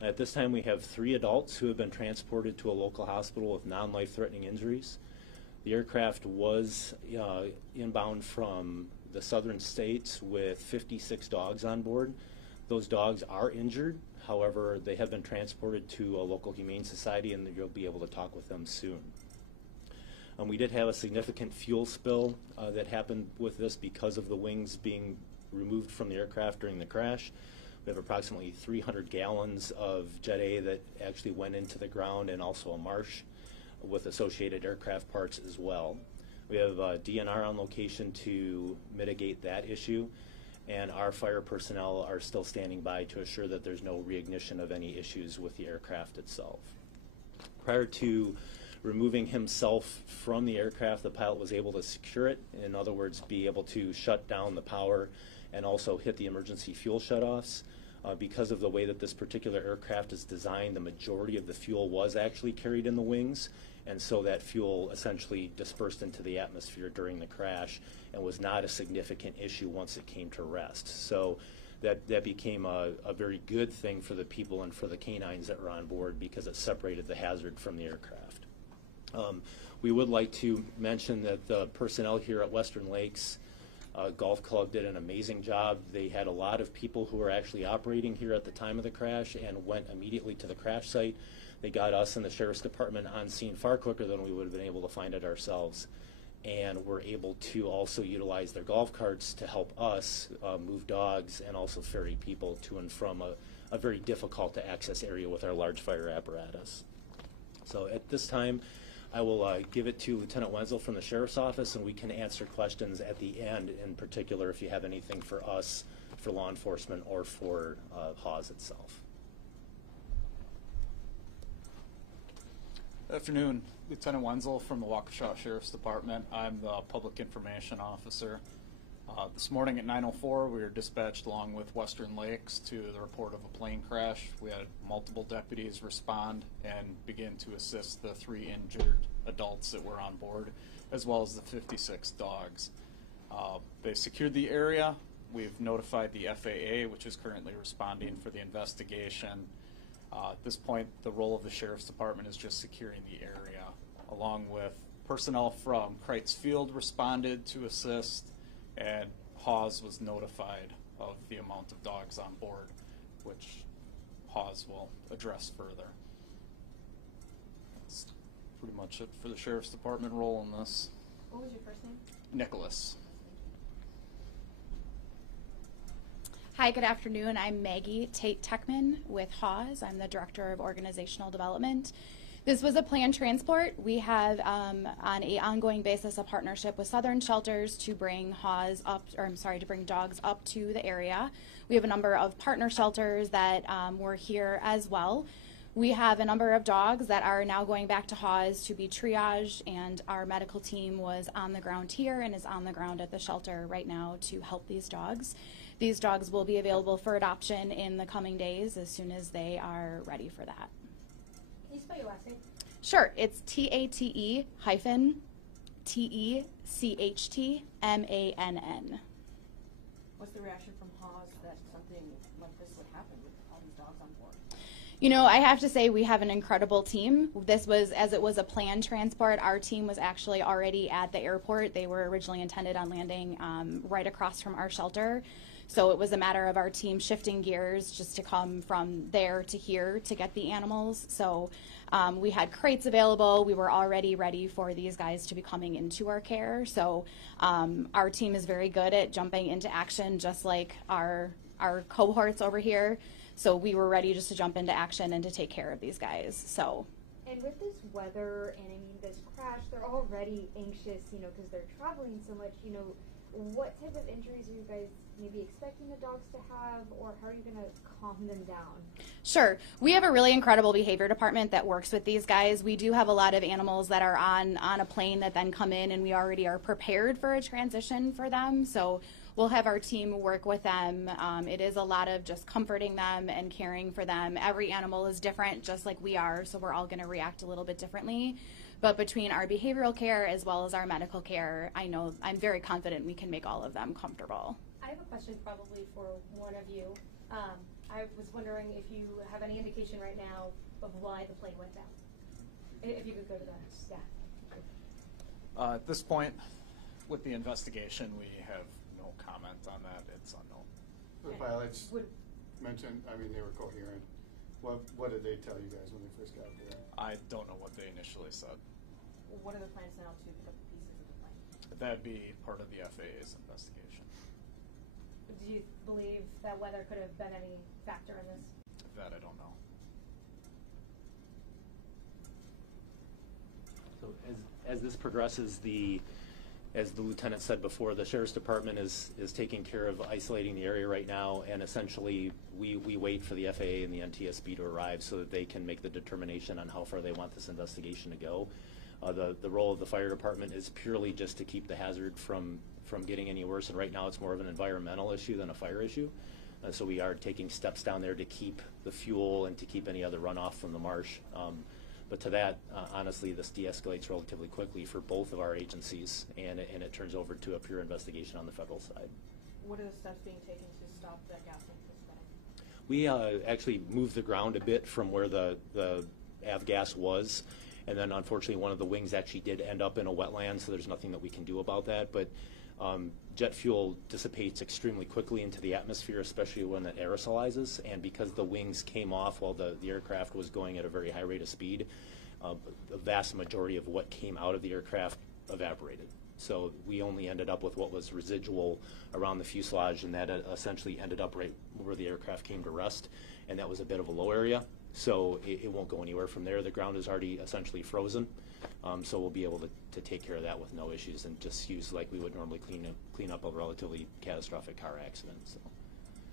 At this time, we have 3 adults who have been transported to a local hospital with non-life-threatening injuries. The aircraft was inbound from the southern states with 56 dogs on board. Those dogs are injured. However, they have been transported to a local humane society, and you'll be able to talk with them soon. We did have a significant fuel spill that happened with this because of the wings being removed from the aircraft during the crash. We have approximately 300 gallons of Jet A that actually went into the ground, and also a marsh with associated aircraft parts as well. We have DNR on location to mitigate that issue, and our fire personnel are still standing by to assure that there's no reignition of any issues with the aircraft itself. Prior to removing himself from the aircraft, the pilot was able to secure it, in other words, be able to shut down the power and also hit the emergency fuel shutoffs. Because of the way that this particular aircraft is designed, the majority of the fuel was actually carried in the wings, and so that fuel essentially dispersed into the atmosphere during the crash and was not a significant issue once it came to rest. So that became a very good thing for the people and for the canines that were on board, because it separated the hazard from the aircraft. We would like to mention that the personnel here at Western Lakes Golf Club did an amazing job. They had a lot of people who were actually operating here at the time of the crash and went immediately to the crash site. They got us and the Sheriff's Department on scene far quicker than we would have been able to find it ourselves, and were able to also utilize their golf carts to help us move dogs and also ferry people to and from a very difficult to access area with our large fire apparatus. So at this time, I will give it to Lieutenant Wenzel from the Sheriff's Office, and we can answer questions at the end, in particular if you have anything for us, for law enforcement, or for Hawes itself. Good afternoon, Lieutenant Wenzel from the Waukesha Sheriff's Department. I'm the Public Information Officer. This morning at 9:04, we were dispatched along with Western Lakes to the report of a plane crash. We had multiple deputies respond and begin to assist the 3 injured adults that were on board, as well as the 56 dogs. They secured the area. We've notified the FAA, which is currently responding for the investigation. At this point, the role of the Sheriff's Department is just securing the area, along with personnel from Kreitz Field responded to assist, and Hawes was notified of the amount of dogs on board, which Hawes will address further. That's pretty much it for the Sheriff's Department role in this. What was your first name? Nicholas. Hi, good afternoon. I'm Maggie Tate-Techman with Hawes. I'm the Director of Organizational Development. This was a planned transport. We have, on an ongoing basis, a partnership with Southern Shelters to bring to bring dogs up to the area. We have a number of partner shelters that were here as well. We have a number of dogs that are now going back to Hawes to be triaged, and our medical team was on the ground here and is on the ground at the shelter right now to help these dogs. These dogs will be available for adoption in the coming days as soon as they are ready for that. Can you spell your last name? Sure, it's TATE-TECHTMANN. What's the reaction from Hawes that something like this would happen with all these dogs on board? You know, I have to say we have an incredible team. This was, as it was a planned transport, our team was actually already at the airport. They were originally intended on landing right across from our shelter. So it was a matter of our team shifting gears just to come from there to here to get the animals. So we had crates available. We were already ready for these guys to be coming into our care. So our team is very good at jumping into action, just like our cohorts over here. So we were ready just to jump into action and to take care of these guys. So. And with this weather and this crash, they're already anxious, because they're traveling so much, what type of injuries are you guys maybe expecting the dogs to have, or how are you going to calm them down? Sure. We have a really incredible behavior department that works with these guys. We do have a lot of animals that are on a plane that then come in, and we already are prepared for a transition for them. So we'll have our team work with them. It is a lot of just comforting them and caring for them. Every animal is different, just like we are, so we're all going to react a little bit differently. But between our behavioral care as well as our medical care, I'm very confident we can make all of them comfortable. I have a question probably for one of you. I was wondering if you have any indication right now of why the plane went down. If you could go to that. Yeah. At this point, with the investigation, we have no comment on that. It's unknown. The Okay. pilots Would- mentioned, I mean, they were coherent. What did they tell you guys when they first got there? I don't know what they initially said. What are the plans now to pick up the pieces of the plane? That'd be part of the FAA's investigation. Do you believe that weather could have been any factor in this? That I don't know. So as this progresses, as the lieutenant said before, the sheriff's department is taking care of isolating the area right now, and essentially we wait for the FAA and the NTSB to arrive so that they can make the determination on how far they want this investigation to go. The role of the fire department is purely just to keep the hazard from getting any worse, and right now it's more of an environmental issue than a fire issue. So we are taking steps down there to keep the fuel and to keep any other runoff from the marsh. But to that, honestly, this de-escalates relatively quickly for both of our agencies, and it turns over to a pure investigation on the federal side. What are the steps being taken to stop that gas leak from spreading? We actually moved the ground a bit from where the avgas was, and then unfortunately one of the wings actually did end up in a wetland, so there's nothing that we can do about that. But jet fuel dissipates extremely quickly into the atmosphere, especially when it aerosolizes, and because the wings came off while the aircraft was going at a very high rate of speed, the vast majority of what came out of the aircraft evaporated. So we only ended up with what was residual around the fuselage, and that essentially ended up right where the aircraft came to rest, and that was a bit of a low area, so it won't go anywhere from there. The ground is already essentially frozen, so we'll be able to take care of that with no issues and just use like we would normally clean up a relatively catastrophic car accident. So.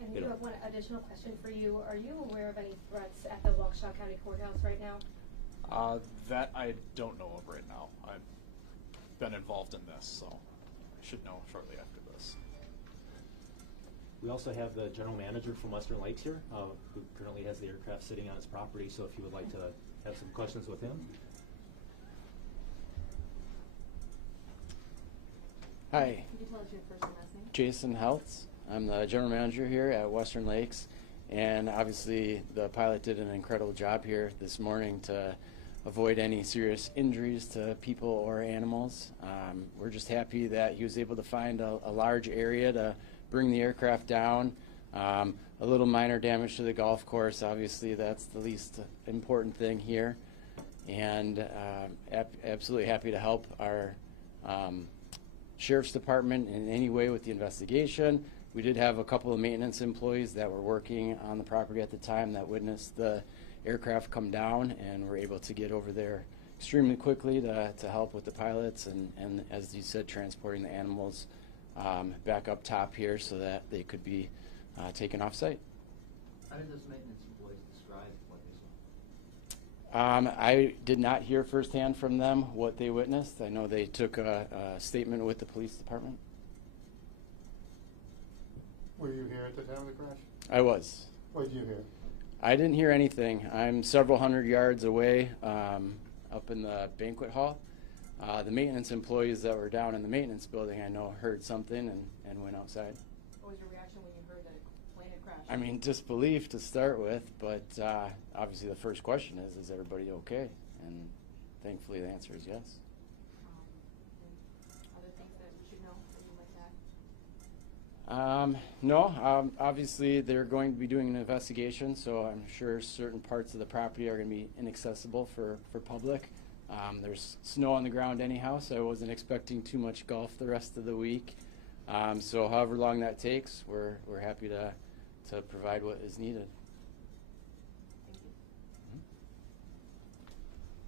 And You we do know. have one additional question for you. Are you aware of any threats at the Waukesha County Courthouse right now? That I don't know of right now. I've been involved in this, so I should know shortly after this. We also have the general manager from Western Lakes here, who currently has the aircraft sitting on his property, so if you would like to have some questions with him. Hi, Could you tell us your first and last name? Jason Heltz. I'm the general manager here at Western Lakes, and obviously the pilot did an incredible job here this morning to avoid any serious injuries to people or animals. We're just happy that he was able to find a large area to bring the aircraft down. A little minor damage to the golf course, obviously that's the least important thing here, and absolutely happy to help our Sheriff's Department in any way with the investigation. We did have a couple of maintenance employees that were working on the property at the time that witnessed the aircraft come down, and were able to get over there extremely quickly to help with the pilots and as you said, transporting the animals back up top here so that they could be taken off site. How did those maintenance employees describe what they saw? I did not hear firsthand from them what they witnessed. I know they took a statement with the police department. Were you here at the time of the crash? I was. What did you hear? I didn't hear anything. I'm several hundred yards away up in the banquet hall. The maintenance employees that were down in the maintenance building, I know, heard something and went outside. What was your reaction when you heard that a plane had crashed? I mean, disbelief to start with, but obviously the first question is everybody okay? And thankfully the answer is yes. And other things that we should know that you might add? No, obviously they're going to be doing an investigation, so I'm sure certain parts of the property are going to be inaccessible for public. There's snow on the ground anyhow, so I wasn't expecting too much golf the rest of the week. So however long that takes, we're happy to provide what is needed. Thank you.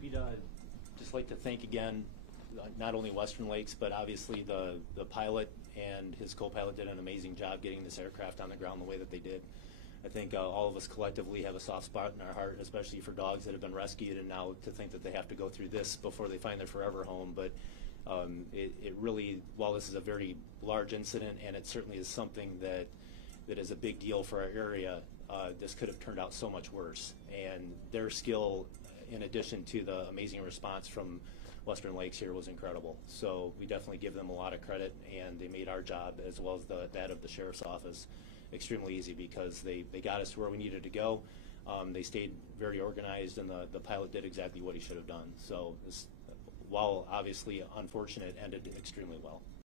We'd just like to thank again not only Western Lakes, but obviously the pilot and his co-pilot did an amazing job getting this aircraft on the ground the way that they did. I think all of us collectively have a soft spot in our heart, especially for dogs that have been rescued, and now to think that they have to go through this before they find their forever home. But it really, while this is a very large incident, and it certainly is something that is a big deal for our area, this could have turned out so much worse. And their skill, in addition to the amazing response from Western Lakes here, was incredible. So we definitely give them a lot of credit, and they made our job, as well as that of the Sheriff's Office, extremely easy because they got us to where we needed to go. They stayed very organized, and the pilot did exactly what he should have done. So this, while obviously unfortunate, ended extremely well.